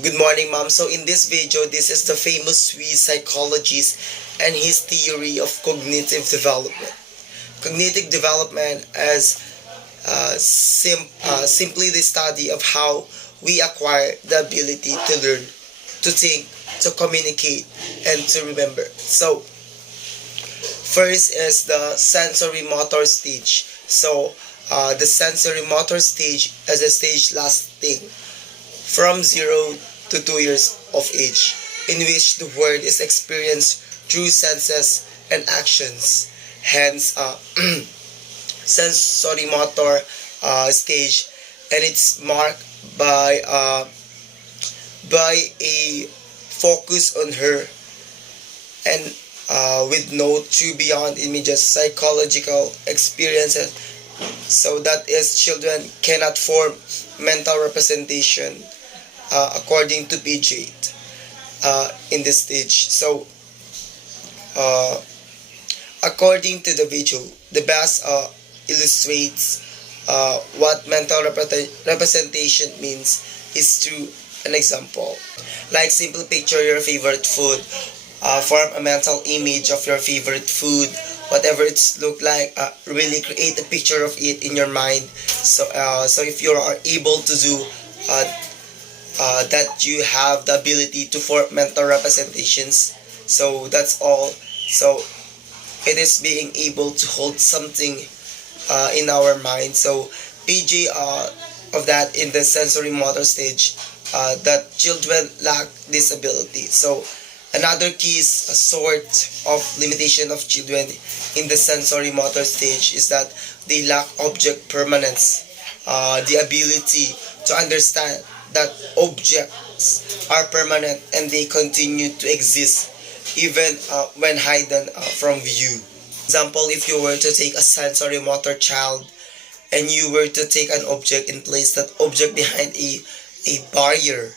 Good morning, ma'am. So in this video, this is the famous Swiss psychologist and his theory of cognitive development. Cognitive development is simply the study of how we acquire the ability to learn, to think, to communicate, and to remember. So first is the sensory motor stage. So the sensory motor stage is a stage lasting from 0 to 2 years of age, in which the world is experienced through senses and actions. Hence, sensory motor stage, and it's marked by a focus on her and with no true beyond images psychological experiences. So that is, children cannot form mental representation according to PJ in this stage. So uh, according to the video, the best illustrates what mental representation means is through an example. Like, simple picture your favorite food, form a mental image of your favorite food, whatever it's look like, really create a picture of it in your mind. So if you are able to do that, you have the ability to form mental representations. So that's all. So it is being able to hold something in our mind. So PG of that in the sensory motor stage, that children lack this ability. So another key is a sort of limitation of children in the sensory motor stage is that they lack object permanence, the ability to understand that objects are permanent and they continue to exist even when hidden from view. Example, if you were to take a sensory motor child and you were to take an object and place that object behind a barrier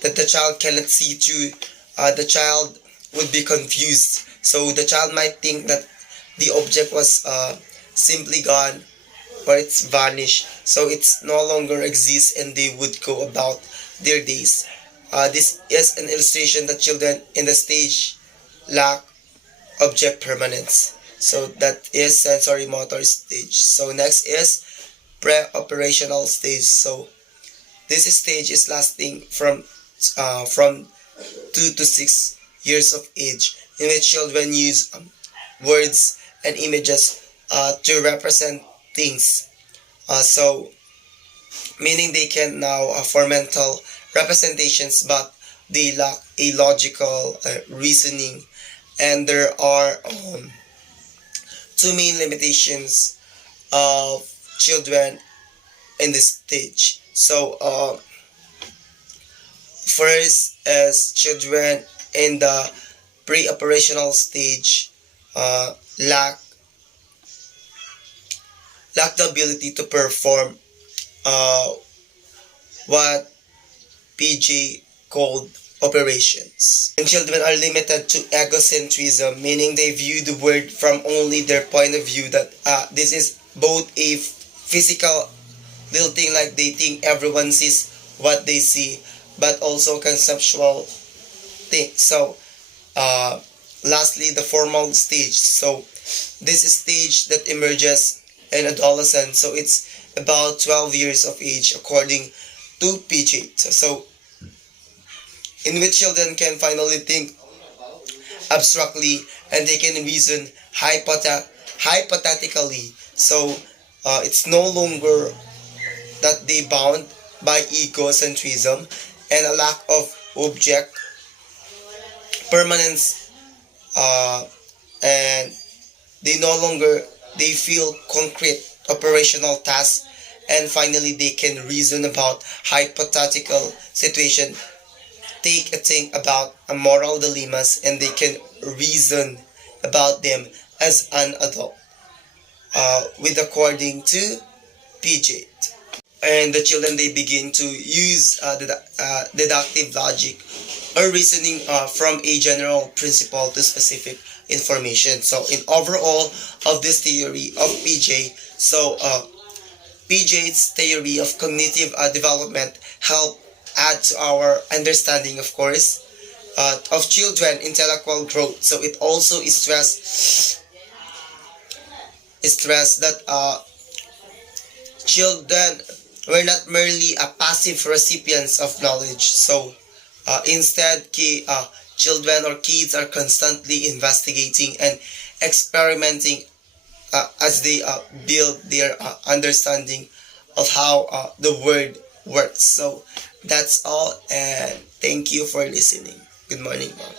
that the child cannot see through, the child would be confused. So the child might think that the object was simply gone, or it's vanished, so it's no longer exists, and they would go about their days. This is an illustration that children in the stage lack object permanence. So that is sensory motor stage. So next is pre-operational stage. So this stage is lasting from 2 to 6 years of age, in which children use words and images to represent things. So meaning they can now form mental representations, but they lack a logical reasoning. And there are two main limitations of children in this stage. So first is children in the pre-operational stage lack the ability to perform what PJ called operations. And children are limited to egocentrism, meaning they view the world from only their point of view. That this is both a physical little thing, like they think everyone sees what they see, but also conceptual thing. So lastly, the formal stage. So this is stage that emerges in adolescence. So it's about 12 years of age according to PJ. So in which children can finally think abstractly and they can reason hypothetically. So it's no longer that they bound by egocentrism and a lack of object permanence, and they feel concrete operational tasks, and finally they can reason about hypothetical situation, take a think about a moral dilemmas, and they can reason about them as an adult, with according to PJ. And the children, they begin to use deductive logic or reasoning from a general principle to specific information. So in overall of this theory of PJ, so PJ's theory of cognitive development help add to our understanding, of course, of children intellectual growth. So it also stress that children were not merely a passive recipients of knowledge. So instead, children or kids are constantly investigating and experimenting as they build their understanding of how the word works. So that's all, and thank you for listening. Good morning, Mom.